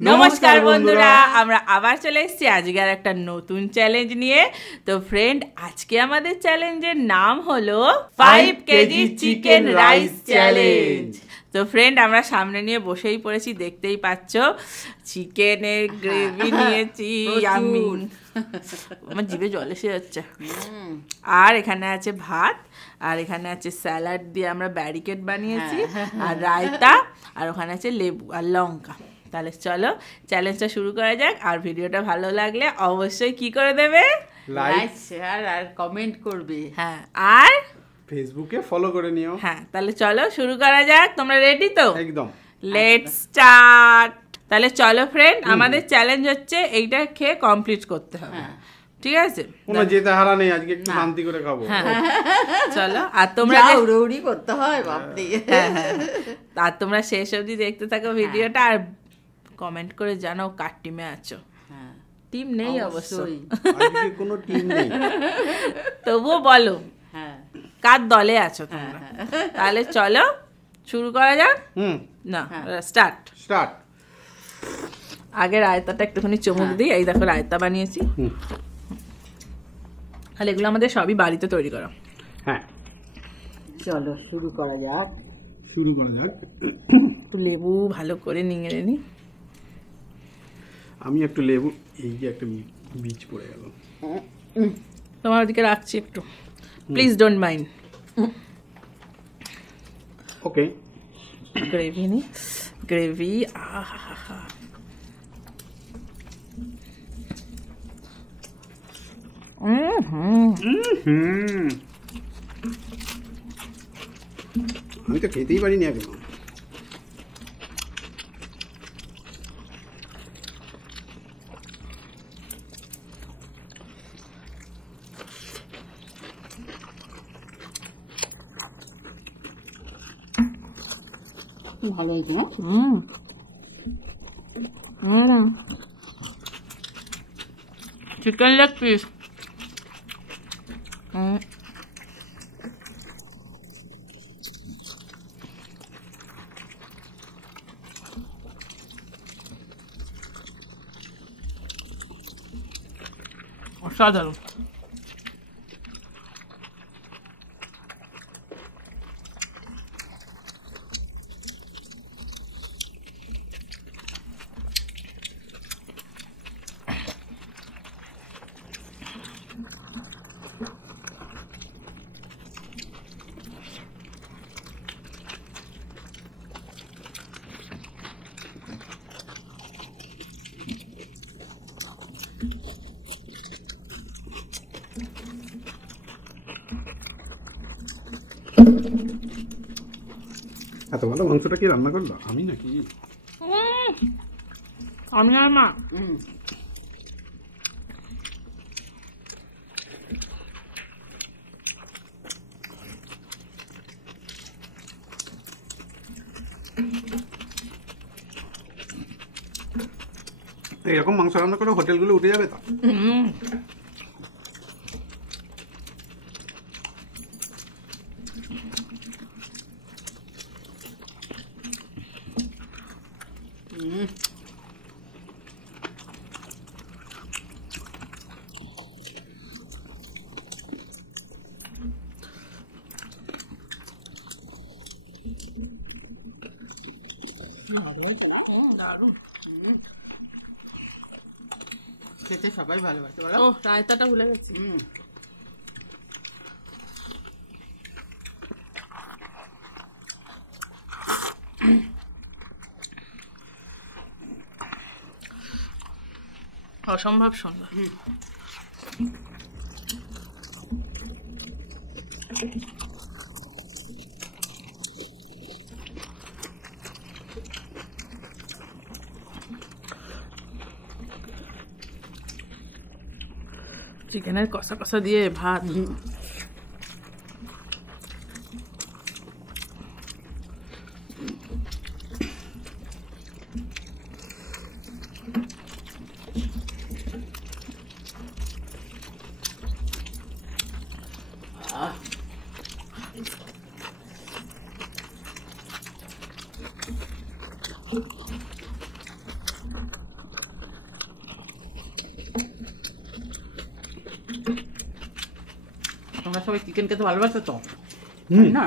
নমস্কার বন্ধুরা, আমরা আবার চলে এসেছি আজকে আর একটা নতুন চ্যালেঞ্জ নিয়ে। তো ফ্রেন্ড, আজকে আমাদের চ্যালেঞ্জের নাম হলো 5 কেজি চিকেন রাইস চ্যালেঞ্জ। তো ফ্রেন্ড, আমরা সামনে নিয়ে বসেই পড়েছি, দেখতেই পাচ্ছ। চিকেনের গ্রেভি নিয়েছি, আমি আমার জিভে জল এসে যাচ্ছে। আর এখানে আছে ভাত, আর এখানে আছে স্যালাড দিয়ে আমরা ব্যারিকেড বানিয়েছি, আর রায়তা, আর ওখানে আছে লেবু আর লঙ্কা। তাহলে চলো চ্যালেঞ্জটা শুরু করা যাক। আর ভিডিওটা ভালো লাগলে অবশ্যই কি করে দেবে, লাইক শেয়ার আর কমেন্ট করবে। হ্যাঁ, আর ফেসবুকে ফলো করে নিও। হ্যাঁ, তাহলে চলো শুরু করা যাক। তোমরা রেডি তো? একদম। Let's start. তাহলে চলো ফ্রেন্ড, আমাদের চ্যালেঞ্জ হচ্ছে এইটা খেয়ে কমপ্লিট করতে হবে। ঠিক আছে, কোনো জেতা হারা নেই, আজকে একটু শান্তি করে খাবো। হ্যাঁ চলো। আর তোমরা উড়ি করতে হয় বাপরে। আর তোমরা শেষ অবধি দেখতে থাকো ভিডিওটা, আর কমেন্ট করে জানাও কার টিমে আছো। টিম নেই অবশ্যই, আজকে কোনো টিম নেই, তবুও বলো কার দলে আছো তোমরা। তাহলে চলো শুরু করা যাক। না, স্টার্ট। আগে রায়তাটা একটুখানি চমক দিই। এই দেখো রায়তা বানিয়েছি। তাহলে এগুলো আমাদের সবই বাড়িতে তৈরি করা। হ্যাঁ, চলো শুরু করা যাক। একটু লেবু ভালো করে নিংড়ে নি। আমি একটু লেবু, এই যে একটা বীজ পড়ে গেল, তোমার ওদিকে রাখছি একটু, please don't mind. Okay, gravy নি, গ্রেভি। আহা, আমি তো খেতেই পারিনি এখন। ভালো হয়েছে না? Chicken leg piece. অসাধারণ। এত ভালো মাংসটা কি রান্না করলো? আমি নাকি? আমি আর মা। এরকম মাংস রান্না করে হোটেলগুলো উঠে যাবে তো। খেতে সবাই ভালোবাসে বলো। ও, রায়তাটা ভুলে গেছি। অসম্ভব সুন্দর। চিকেনের কষা কষা দিয়ে ভাত। তোমরা সবাই চিকেন খেতে ভালোবাসো তো হুম। না?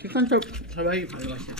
চিকেন তো সবাই ভালোবাসে।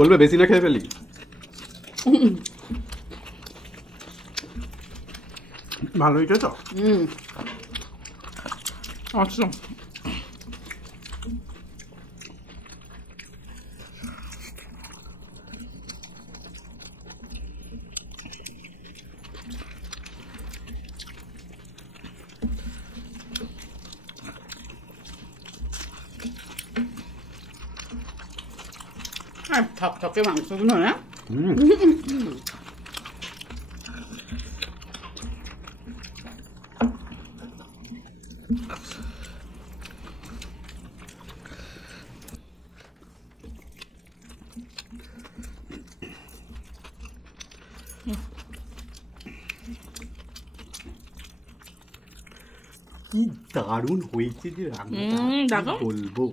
বলবে বেশি না খেয়ে ফেলি। ভালো হয়েছে তো? আচ্ছা ঠকঠকে মাংসগুলো না কি দারুণ হয়েছে যে রান্নাটা, দেখো। কি বলবো।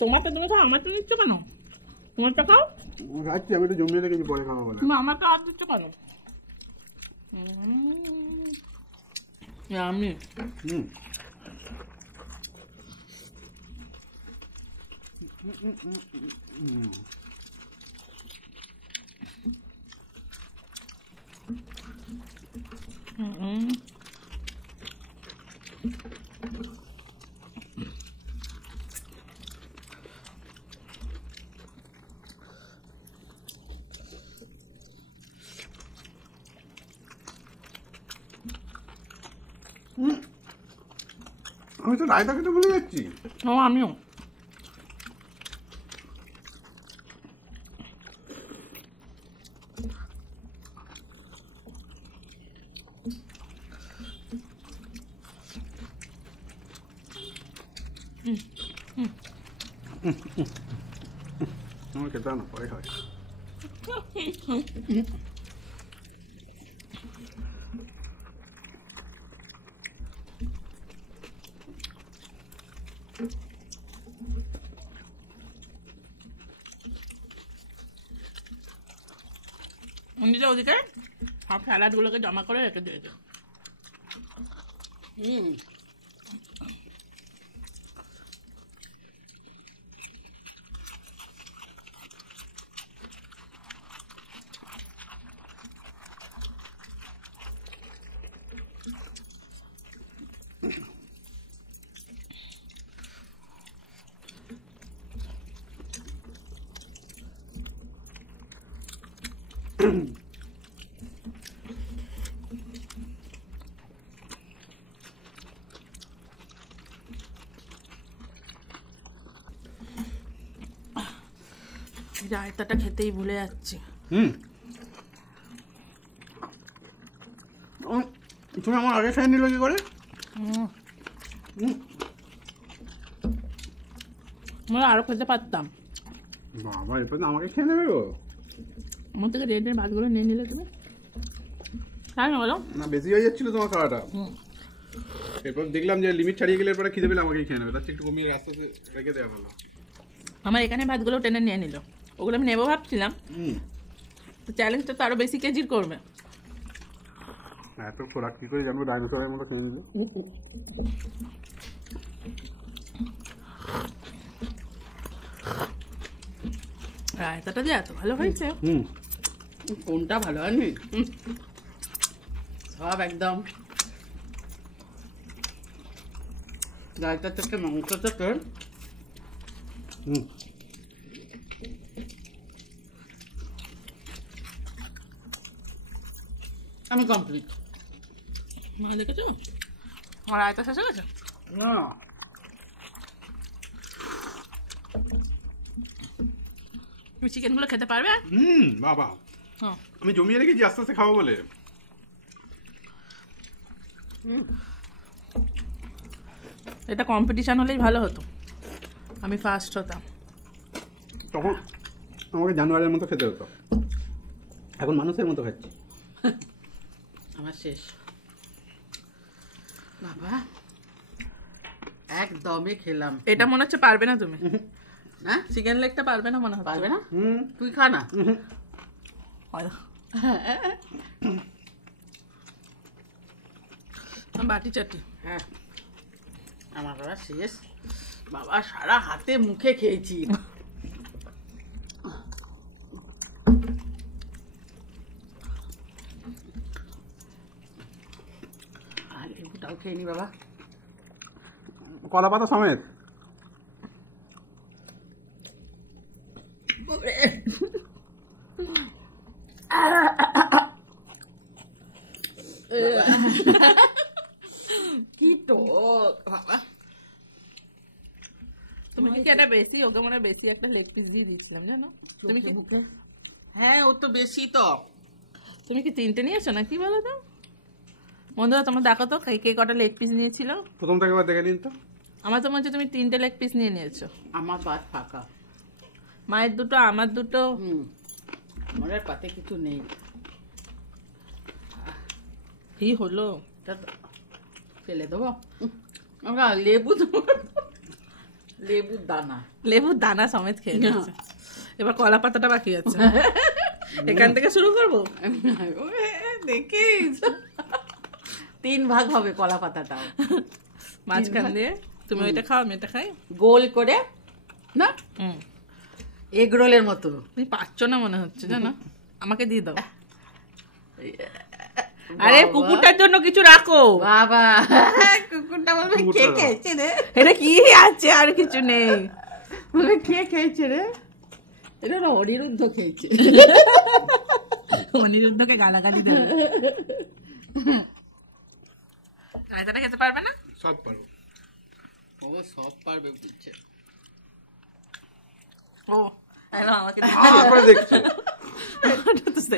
তোমারটা তুমি খাও, আমারটা নিচ্ছ কেন? তোমারটা খাও, খাচ্ছি, আমি একটু জমিয়ে রেখেছি পরে খাওয়া বলে। তুমি আমারটা আর দিচ্ছ কেন? আমি হুম। আমি তো রায়তা খেতে ভুলে যাচ্ছি। আমিও আমার খেতে না, পরে খাই। নিজে ওদিকে সব স্যালাডগুলোকে জমা করে রেখে দিয়েছে। রায়তাটা খেতেই ভুলে যাচ্ছি। তুমি আমার আগে খেয়ে নিল কি করে? আমরা আরো খেতে পারতাম। বাবা, এরপর আমাকে খেয়ে নেবে গো। আমার থেকে রেডের ভাতগুলো নিয়ে নিলে তুমি, তাই না বলো? না, বেশি হয়ে যাচ্ছিল তোমার খাওয়াটা। এরপর দেখলাম যে লিমিট ছাড়িয়ে গেলে এরপরে খিদে পেলে আমাকেই খেয়ে নেবে, তার চেয়ে একটু কমিয়ে রাস্তাতে রেখে দেওয়া ভালো। আমার এখানে ভাতগুলো টেনে নিয়ে নিল, ওগুলো আমি নেবো ভাবছিলাম, তো চ্যালেঞ্জটা তো আরো বেশি কেজির করবে। এত খোরাক কি করে জানবো, ডাইনোসরের মতো খেয়ে নিল। রায়তাটা যে এত ভালো হয়েছে। কোনটা ভালো হয়নি? সব একদম রায়তা থেকে মাংস থেকে আমি কমপ্লিট। মা দেখেছো আমার রায়তা শেষ হয়ে গেছে? না তুমি চিকেনগুলো খেতে পারবে? বাবা হ্যাঁ আমি জমিয়ে রেখেছি আস্তে আস্তে খাবো বলে। এটা কম্পিটিশন হলেই ভালো হতো, আমি ফার্স্ট হতাম। তখন আমাকে জানুয়ারির মতো খেতে হতো, এখন মানুষের মতো খাচ্ছি। আমার শেষ বাবা, একদমই খেলাম। এটা মনে হচ্ছে পারবে না তুমি, না চিকেন লেগটা পারবে না মনে হচ্ছে। পারবে না? তুই খা না। বাটি চাটি। হ্যাঁ আমার বাবা শেষ বাবা, সারা হাতে মুখে খেয়েছি। আর লেবুটাও খেয়ে নি বাবা, কলা পাতা সমেত। কি টক বাবা। তুমি কি একটা বেশি, ওকে মনে হয় বেশি একটা লেগ পিস দিয়ে দিয়েছিলাম জানো। তুমি কি মুখে? হ্যাঁ ও তো বেশি তো। তুমি কি 3টে নিয়েছো না কি বলো তো? বন্ধুরা তোমরা দেখো তো কে কটা লেগ পিস নিয়েছিল। প্রথম থেকে একবার দেখে নিন তো। আমার তো মনে হচ্ছে তুমি 3টে লেগ পিস নিয়ে নিয়েছো। আমার পাত ফাঁকা, মায়ের দুটো আমার দুটো। আমার আর পাতে কিছু নেই। কি হলো? ফেলে দেবো। আমরা লেবু দেবো, লেবুর দানা, লেবুর দানা সমেত খেয়ে নিয়েছে। এবার কলা পাতাটা বাকি আছে, এখান থেকে শুরু করবো। দেখিস 3 ভাগ হবে কলা পাতাটাও, মাঝখান দিয়ে তুমি ওইটা খাও আমি এটা খাই, গোল করে না, এগ রোলের মতো। তুমি পাচ্ছ না মনে হচ্ছে জানো, আমাকে দিয়ে দাও। আরে কুকুরটার জন্য কিছু রাখো বাবা। কুকুরটা বলবে কে খেয়েছে রে, এটা কি আছে আর কিছু নেই। বলবে কে খেয়েছে রে, এটা না অনিরুদ্ধ খেয়েছে। অনিরুদ্ধকে গালাগালি দেবে। রায়তাটা খেতে পারবে না? সব পারবো। ও সব পারবে বুঝছে। ও হ্যালো আমাকে দেখছে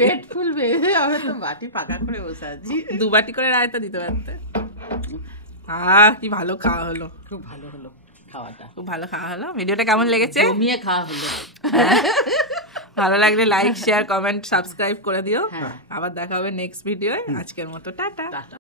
পেট ফুলবে, আমি তো বাটি পাকা করে বসে আছি। 2 বাটি করে রায়তা দিতে পারতে। কি ভালো খাওয়া হলো, খুব ভালো হলো খাওয়াটা, খুব ভালো খাওয়া হলো। ভিডিওটা কেমন লেগেছে? জমিয়ে খাওয়া হলো। ভালো লাগলে লাইক শেয়ার কমেন্ট সাবস্ক্রাইব করে দিও। হ্যাঁ। আবার দেখা হবে নেক্সট ভিডিওয়। আজকের মতো টাটা।